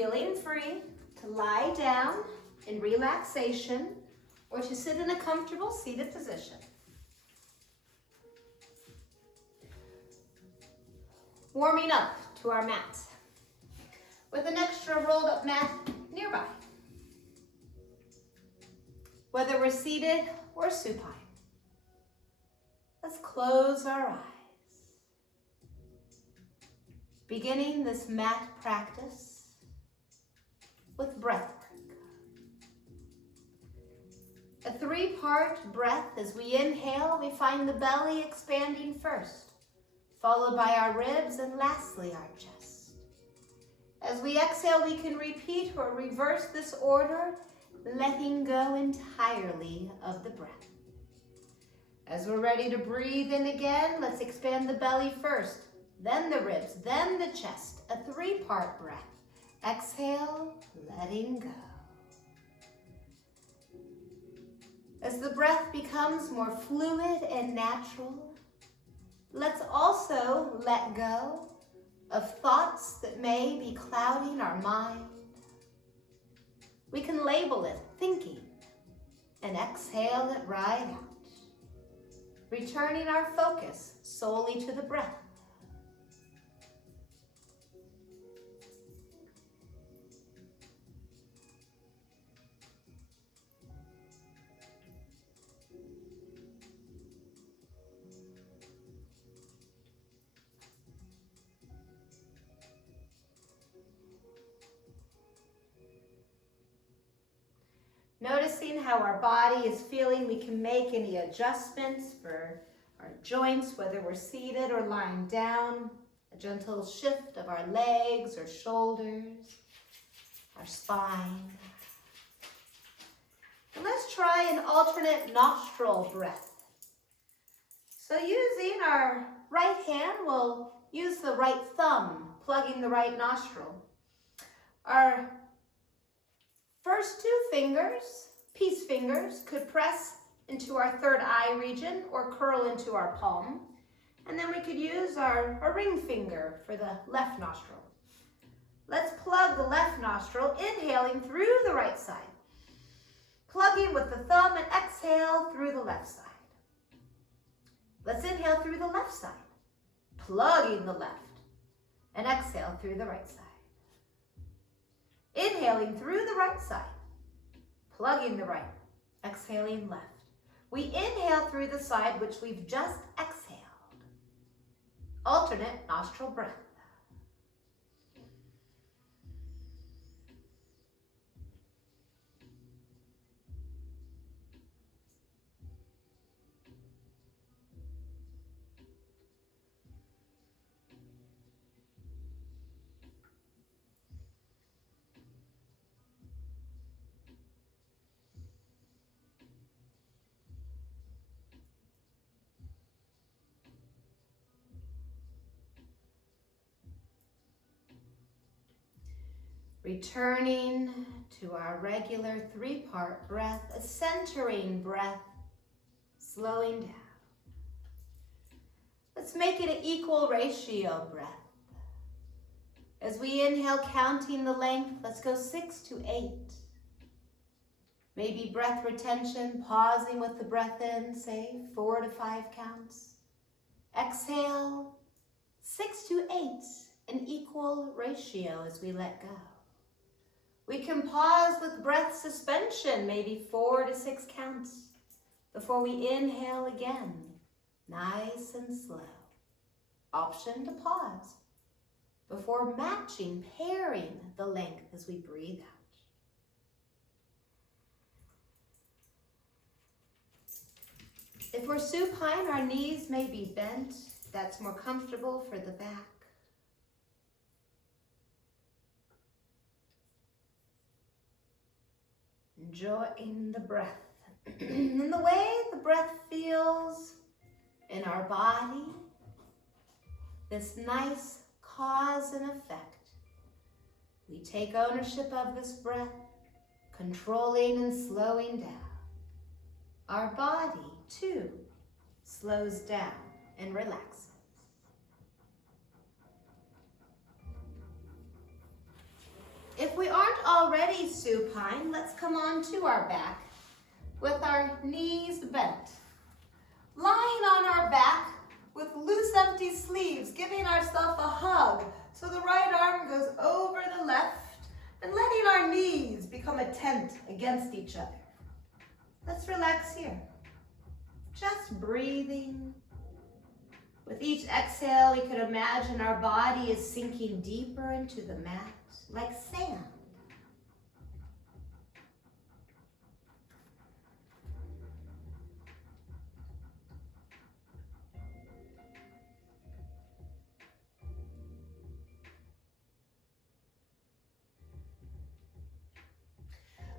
feeling free to lie down in relaxation or to sit in a comfortable seated position. Warming up to our mat with an extra rolled up mat nearby. Whether we're seated or supine, let's close our eyes. Beginning this mat practice with breath work. A three-part breath. As we inhale, we find the belly expanding first, followed by our ribs, and lastly our chest. As we exhale, we can repeat or reverse this order, letting go entirely of the breath. As we're ready to breathe in again, let's expand the belly first, then the ribs, then the chest. A three-part breath. Exhale, letting go. As the breath becomes more fluid and natural, let's also let go of thoughts that may be clouding our mind. We can label it thinking and exhale it right out, returning our focus solely to the breath. Noticing how our body is feeling, we can make any adjustments for our joints, whether we're seated or lying down. A gentle shift of our legs or shoulders, our spine. And let's try an alternate nostril breath. So using our right hand, we'll use the right thumb, plugging the right nostril. Our first two fingers, peace fingers, could press into our third eye region or curl into our palm. And then we could use our ring finger for the left nostril. Let's plug the left nostril, inhaling through the right side. Plugging with the thumb and exhale through the left side. Let's inhale through the left side, plugging the left, and exhale through the right side. Inhaling through the right side, plugging the right, exhaling left. We inhale through the side which we've just exhaled. Alternate nostril breath. Returning to our regular three-part breath, a centering breath, slowing down. Let's make it an equal ratio breath. As we inhale, counting the length, let's go 6 to 8. Maybe breath retention, pausing with the breath in, say 4 to 5 counts. Exhale, 6 to 8, an equal ratio as we let go. We can pause with breath suspension, maybe 4 to 6 counts, before we inhale again, nice and slow. Option to pause before matching, pairing the length as we breathe out. If we're supine, our knees may be bent. That's more comfortable for the back. Enjoying the breath and the way the breath feels in our body, this nice cause and effect. We take ownership of this breath, controlling and slowing down. Our body, too, slows down and relaxes. If we aren't already supine, let's come on to our back with our knees bent. Lying on our back with loose empty sleeves, giving ourselves a hug so the right arm goes over the left and letting our knees become a tent against each other. Let's relax here. Just breathing. With each exhale, we could imagine our body is sinking deeper into the mat, like sand.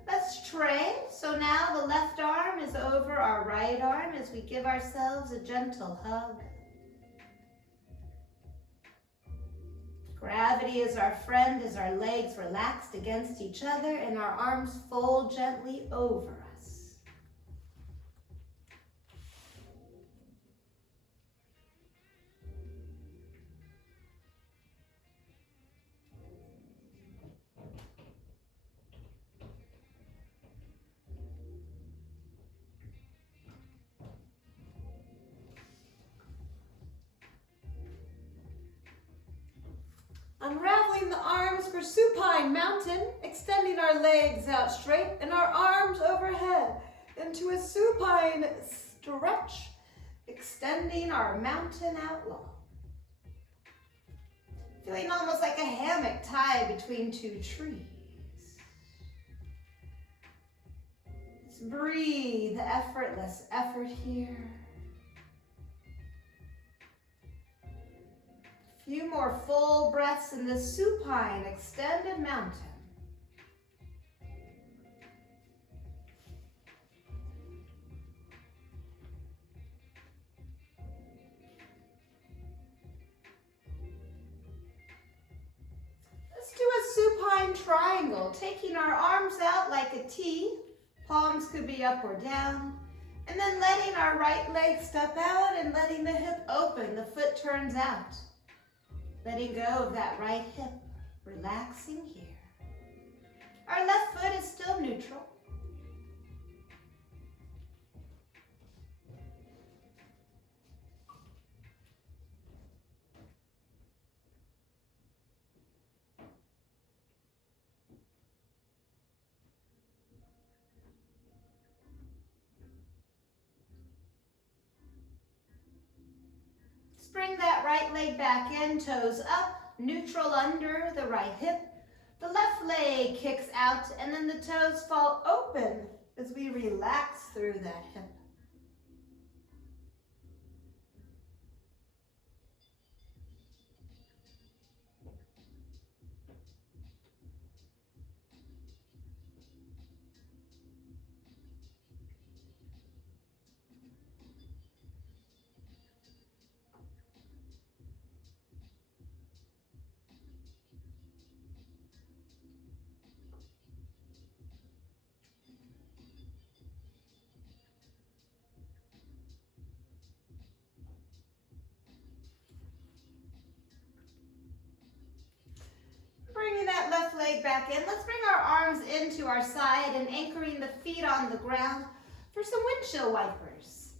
Let's tray. So now the left arm is over our right arm as we give ourselves a gentle hug. Gravity is our friend as our legs relaxed against each other and our arms fold gently over us. Unraveling the arms for supine mountain, extending our legs out straight and our arms overhead into a supine stretch, extending our mountain out long. Feeling almost like a hammock tied between two trees. Let's breathe effortless effort here. Few more full breaths in the supine extended mountain. Let's do a supine triangle, taking our arms out like a T. Palms could be up or down. And then letting our right leg step out and letting the hip open, the foot turns out. Letting go of that right hip, relaxing here. Our left foot is still neutral. Bring that right leg back in, toes up, neutral under the right hip. The left leg kicks out and then the toes fall open as we relax through that hip. Bringing that left leg back in, let's bring our arms into our side and anchoring the feet on the ground for some windshield wipers.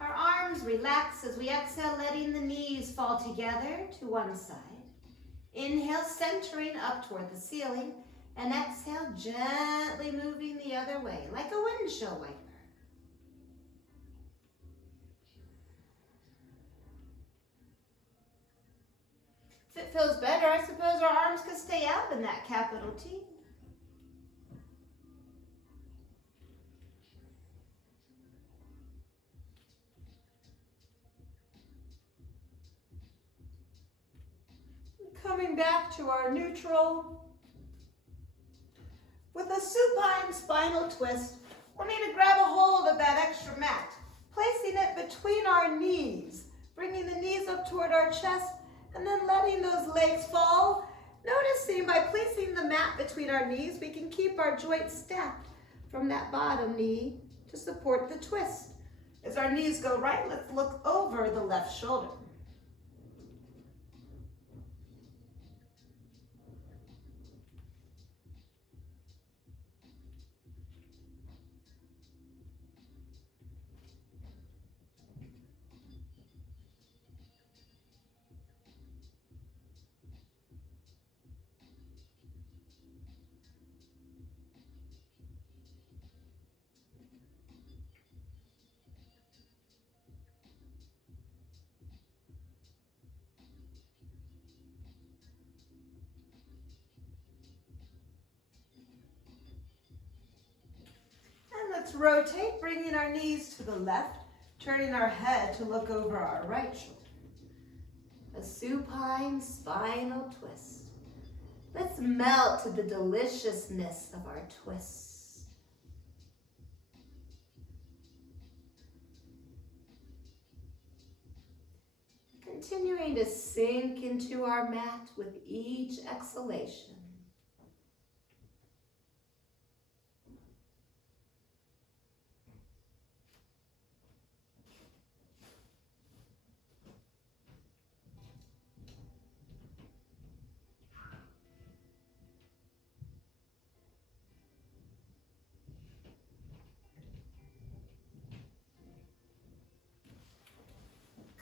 Our arms relax as we exhale, letting the knees fall together to one side. Inhale, centering up toward the ceiling, and exhale, gently moving the other way, like a windshield wiper. If it feels better, I suppose our arms could stay out in that capital T. Coming back to our neutral. With a supine spinal twist, we'll need to grab a hold of that extra mat, placing it between our knees, bringing the knees up toward our chest, and then letting those legs fall. Noticing by placing the mat between our knees, we can keep our joints stacked from that bottom knee to support the twist. As our knees go right, let's look over the left shoulder. let's rotate, bringing our knees to the left, turning our head to look over our right shoulder. A supine spinal twist. Let's melt to the deliciousness of our twist. Continuing to sink into our mat with each exhalation.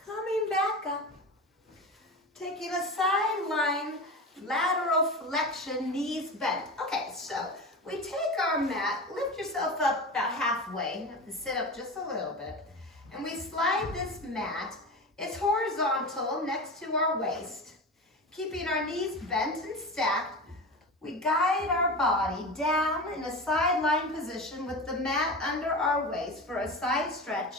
Coming back up. Taking a sideline, lateral flexion, knees bent. Okay, so we take our mat, lift yourself up about halfway. You have to sit up just a little bit. And we slide this mat. It's horizontal next to our waist. Keeping our knees bent and stacked, we guide our body down in a sideline position with the mat under our waist for a side stretch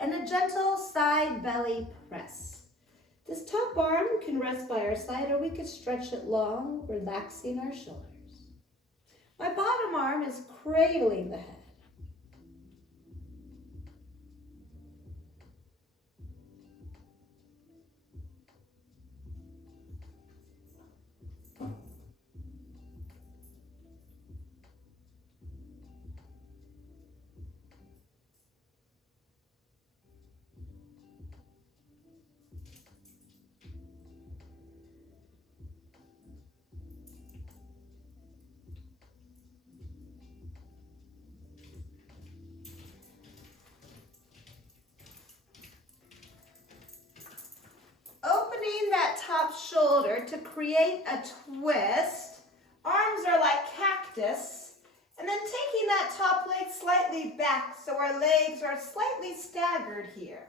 and a gentle side belly press. This top arm can rest by our side, or we could stretch it long, relaxing our shoulders. My bottom arm is cradling the head. Opening that top shoulder to create a twist. Arms are like cactus. And then taking that top leg slightly back so our legs are slightly staggered here.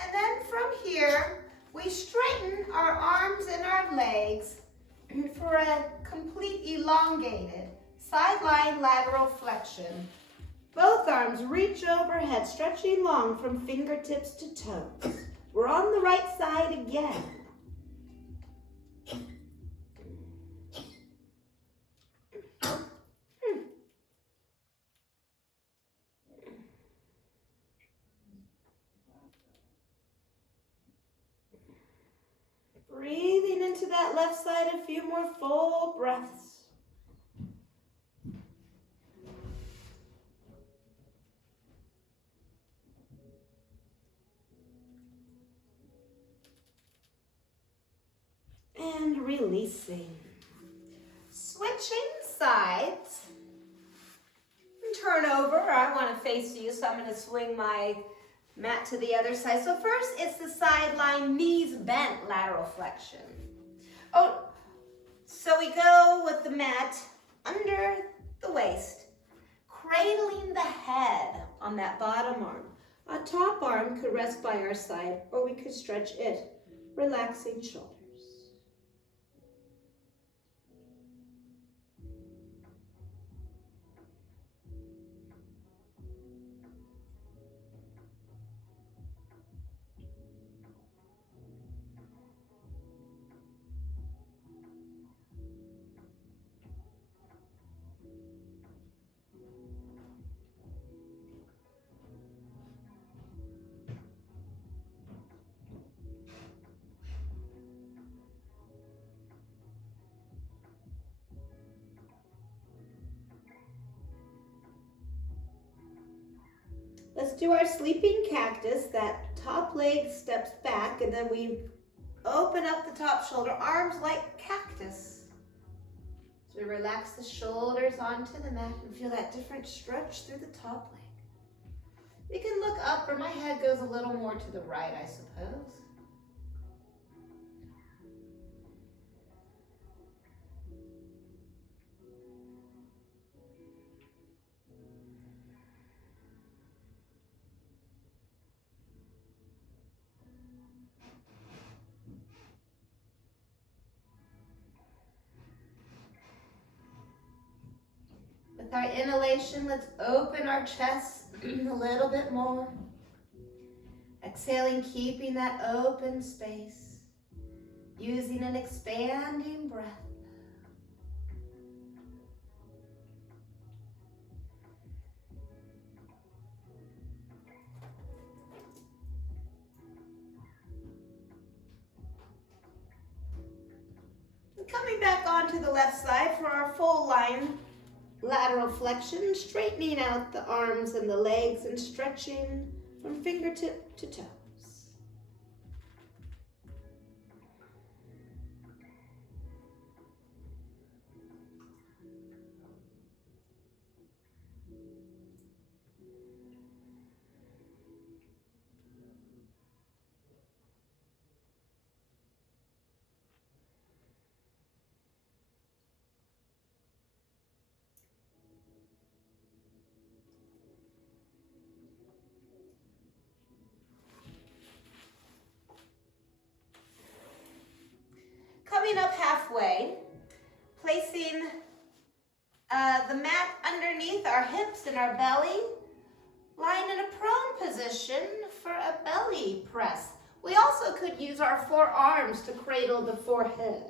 And then from here, we straighten our arms and our legs for a complete elongated sideline lateral flexion. Both arms reach overhead, stretching long from fingertips to toes. We're on the right side again. Breathing into that left side, a few more full breaths. And releasing. Switching sides. Turn over. I want to face you, so I'm going to swing my mat to the other side. So first, it's the sideline knees bent lateral flexion. Oh, so we go with the mat under the waist, cradling the head on that bottom arm. A top arm could rest by our side, or we could stretch it, relaxing shoulders. Let's do our sleeping cactus. That top leg steps back and then we open up the top shoulder, arms like cactus. So we relax the shoulders onto the mat and feel that different stretch through the top leg. We can look up, or my head goes a little more to the right, I suppose. With our inhalation, let's open our chest a little bit more. Exhaling, keeping that open space. Using an expanding breath. And coming back onto the left side for our full line lateral flexion, straightening out the arms and the legs and stretching from fingertip to toes. Coming up halfway, placing the mat underneath our hips and our belly, lying in a prone position for a belly press. We also could use our forearms to cradle the forehead.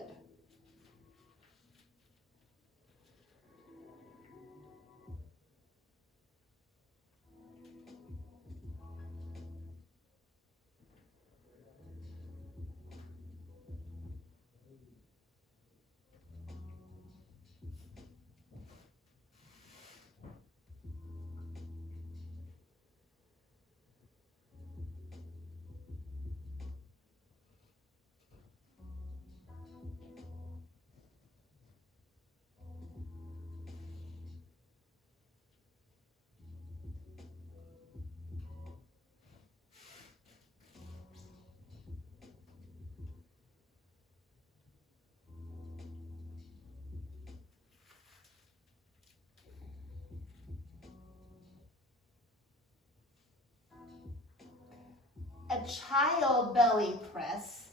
A child belly press.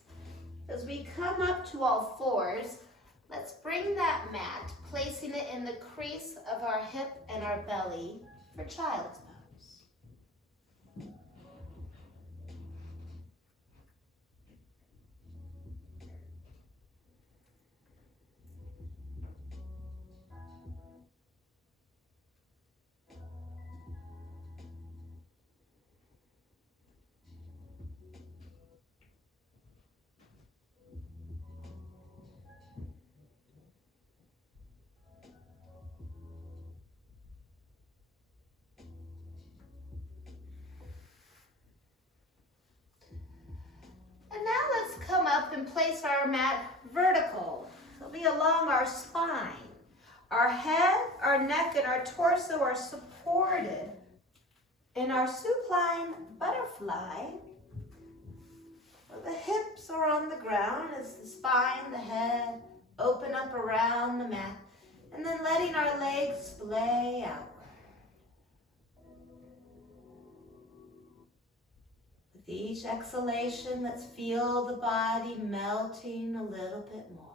As we come up to all fours, let's bring that mat, placing it in the crease of our hip and our belly for child's pose. And now let's come up and place our mat vertical. It'll be along our spine. Our head, our neck, and our torso are supported in our supine butterfly. The hips are on the ground as the spine, the head, open up around the mat, and then letting our legs splay outward. With each exhalation, let's feel the body melting a little bit more.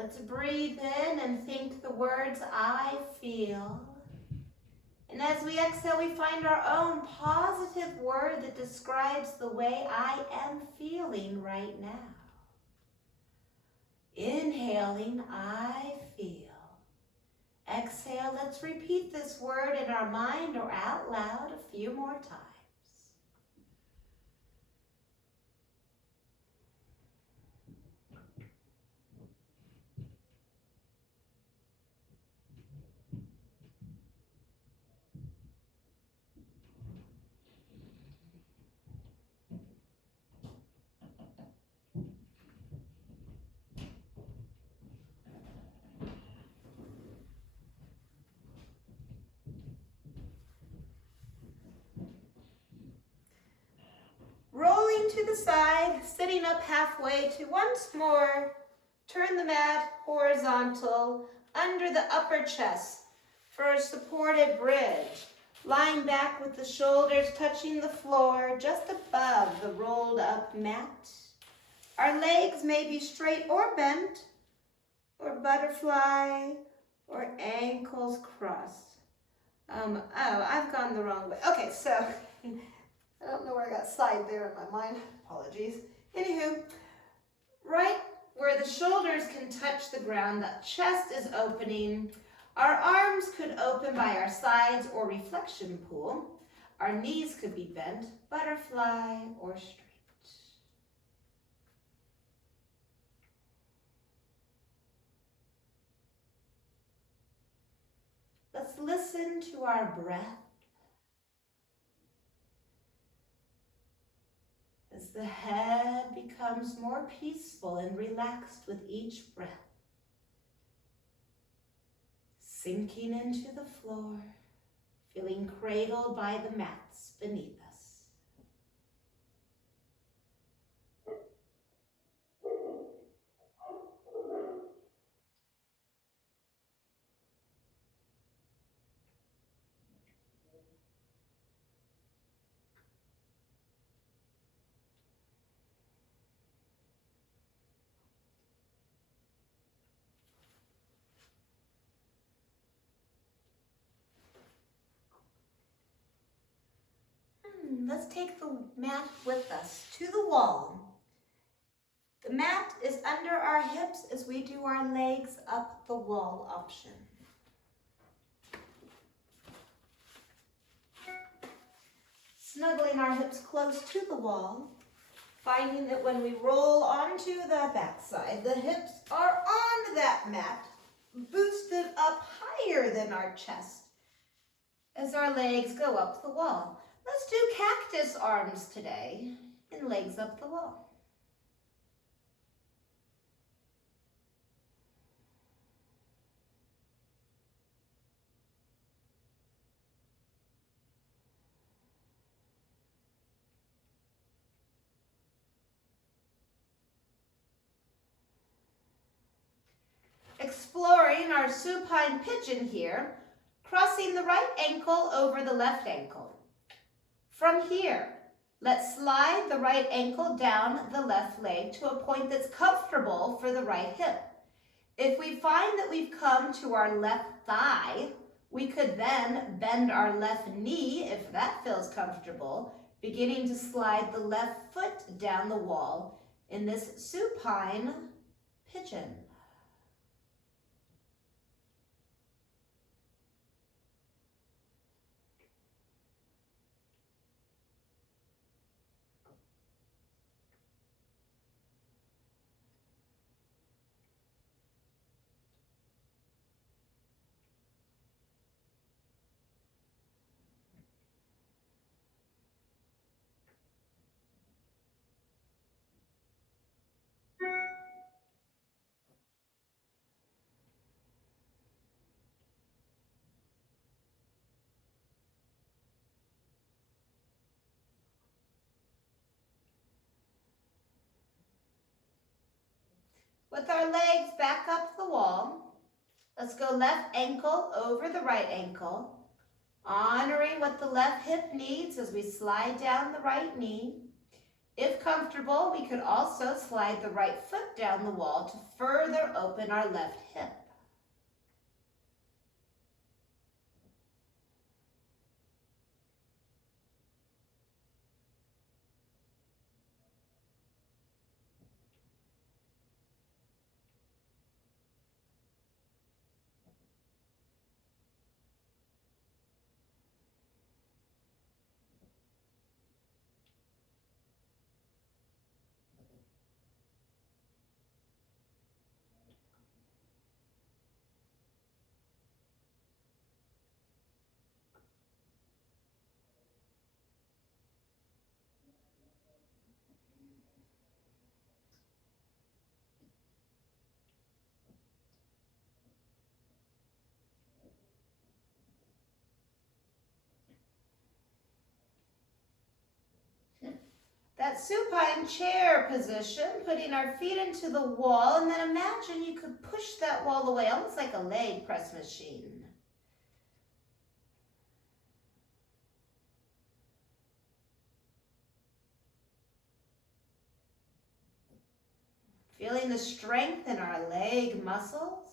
Let's breathe in and think the words I feel. And as we exhale, we find our own positive word that describes the way I am feeling right now. Inhaling, I feel. Exhale, let's repeat this word in our mind or out loud a few more times. Rolling to the side, sitting up halfway to once more turn the mat horizontal under the upper chest for a supported bridge. Lying back with the shoulders touching the floor just above the rolled up mat. Our legs may be straight or bent, or butterfly, or ankles crossed. Oh, I've gone the wrong way. Okay, so I don't know where I got side there in my mind. Apologies. Anywho, right where the shoulders can touch the ground, the chest is opening. Our arms could open by our sides or reflection pool. Our knees could be bent, butterfly, or straight. Let's listen to our breath as the head becomes more peaceful and relaxed with each breath. Sinking into the floor, feeling cradled by the mats beneath us. Let's take the mat with us to the wall. The mat is under our hips as we do our legs up the wall option. Snuggling our hips close to the wall, finding that when we roll onto the backside, the hips are on that mat, boosted up higher than our chest as our legs go up the wall. Let's do cactus arms today and legs up the wall. Exploring our supine pigeon here, crossing the right ankle over the left ankle. From here, let's slide the right ankle down the left leg to a point that's comfortable for the right hip. If we find that we've come to our left thigh, we could then bend our left knee if that feels comfortable, beginning to slide the left foot down the wall in this supine pigeon. With our legs back up the wall, let's go left ankle over the right ankle, honoring what the left hip needs as we slide down the right knee. If comfortable, we could also slide the right foot down the wall to further open our left hip. That supine chair position, putting our feet into the wall, and then imagine you could push that wall away, almost like a leg press machine. Feeling the strength in our leg muscles.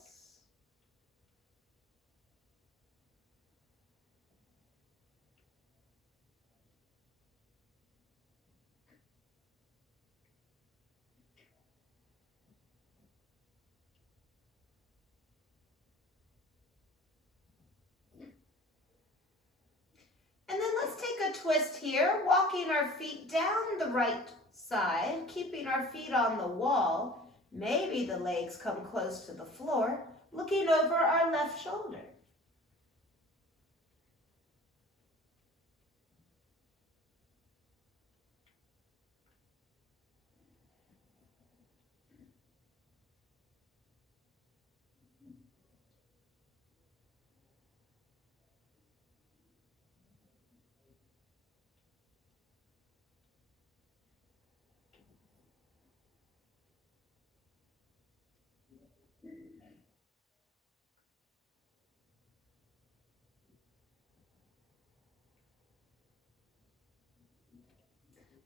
And then let's take a twist here, walking our feet down the right side, keeping our feet on the wall. Maybe the legs come close to the floor, looking over our left shoulder.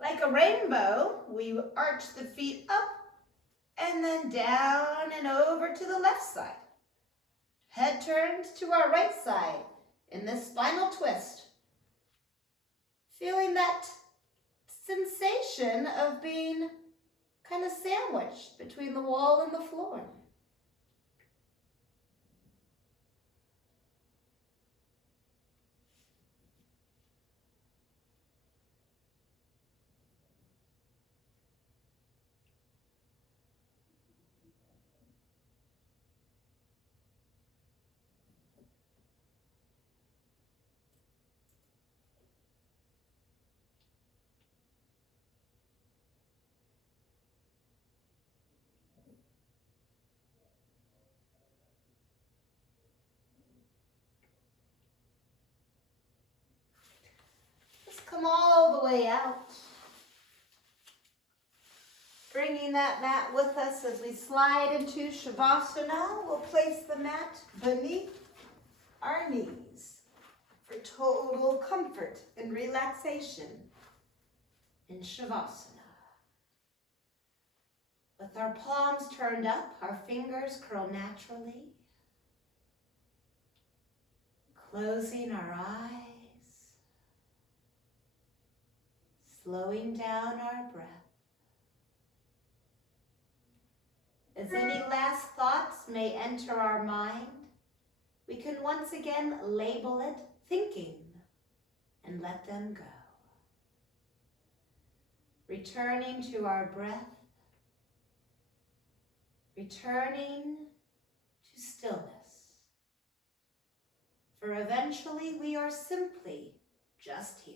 Like a rainbow, we arch the feet up and then down and over to the left side. Head turned to our right side in this spinal twist. Feeling that sensation of being kind of sandwiched between the wall and the floor. Let's come all the way out. Bringing that mat with us as we slide into Shavasana. We'll place the mat beneath our knees for total comfort and relaxation in Shavasana. With our palms turned up, our fingers curl naturally. Closing our eyes. Slowing down our breath. As any last thoughts may enter our mind, we can once again label it thinking and let them go. Returning to our breath, returning to stillness. For eventually we are simply just here.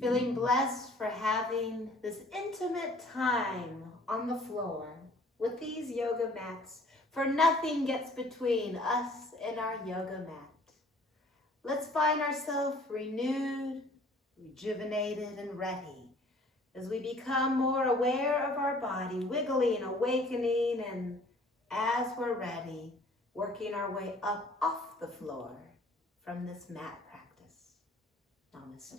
Feeling blessed for having this intimate time on the floor with these yoga mats, for nothing gets between us and our yoga mat. Let's find ourselves renewed, rejuvenated, and ready as we become more aware of our body, wiggling, awakening, and as we're ready, working our way up off the floor from this mat practice. Namaste.